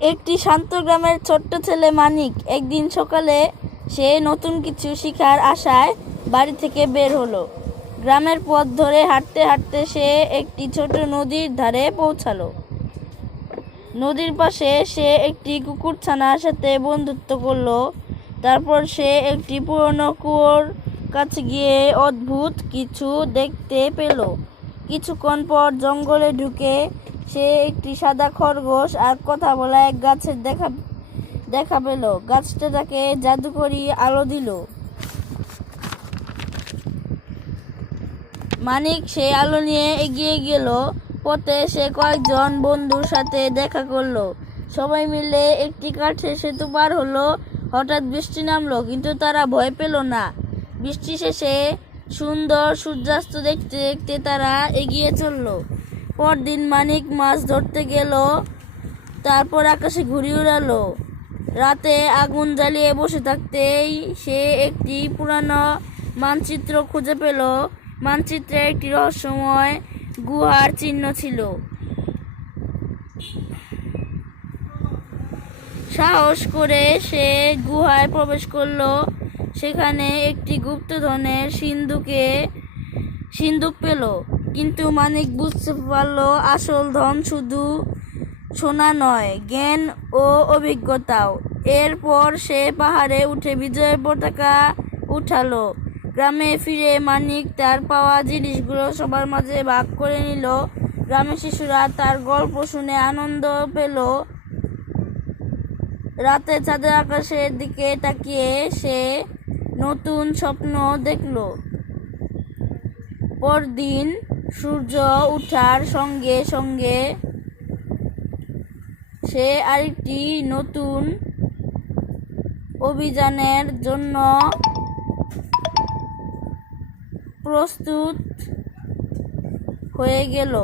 একটি শান্ত গ্রামের ছোট্ট ছেলে মানিক একদিন সকালে সে নতুন কিছু শিখার আশায় বাড়ি থেকে বের হলো। গ্রামের পথ ধরে হাঁটতে হাঁটতে সে একটি ছোট নদীর ধারে পৌঁছালো। নদীর পাশে সে একটি কুকুরছানার সাথে বন্ধুত্ব করলো। তারপর সে একটি পুরনো কুয়োর কাছে গিয়ে অদ্ভুত কিছু দেখতে পেল। কিছুক্ষণ পর জঙ্গলে ঢুকে সে একটি সাদা খরগোশ আর কথা বলা এক গাছের দেখা পেল। গাছটা তাকে জাদুকরি আলো দিল। মানিক সেই আলো নিয়ে এগিয়ে গেল। পথে সে কয়েকজন বন্ধুর সাথে দেখা করলো। সবাই মিলে একটি কাঠের সেতু পার হলো। হঠাৎ বৃষ্টি নামলো, কিন্তু তারা ভয় পেল না। বৃষ্টি শেষে সুন্দর সূর্যাস্ত দেখতে দেখতে তারা এগিয়ে চলল। পরদিন মানিক মাছ ধরতে গেল। তারপর আকাশে ঘুড়ি উড়ালো। রাতে আগুন জ্বালিয়ে বসে থাকতেই সে একটি পুরানো মানচিত্র খুঁজে পেল। মানচিত্রে একটি রহস্যময় গুহার চিহ্ন ছিল। সাহস করে সে গুহায় প্রবেশ করলো। সেখানে একটি গুপ্তধনের সিন্দুক পেল। কিন্তু মানিক বুঝতে পারল আসল ধন শুধু সোনা নয়, জ্ঞান ও অভিজ্ঞতাও। এরপর সে পাহাড়ে উঠে বিজয়ের পতাকা উঠালো। গ্রামে ফিরে মানিক তার পাওয়া জিনিসগুলো সবার মাঝে ভাগ করে নিল। গ্রামের শিশুরা তার গল্প শুনে আনন্দ পেল। রাতে চাঁদের আকাশের দিকে তাকিয়ে সে নতুন স্বপ্ন দেখল। পরদিন সূর্য ওঠার সঙ্গে সঙ্গে সে আরেকটি নতুন অভিযানের জন্য প্রস্তুত হয়ে গেল।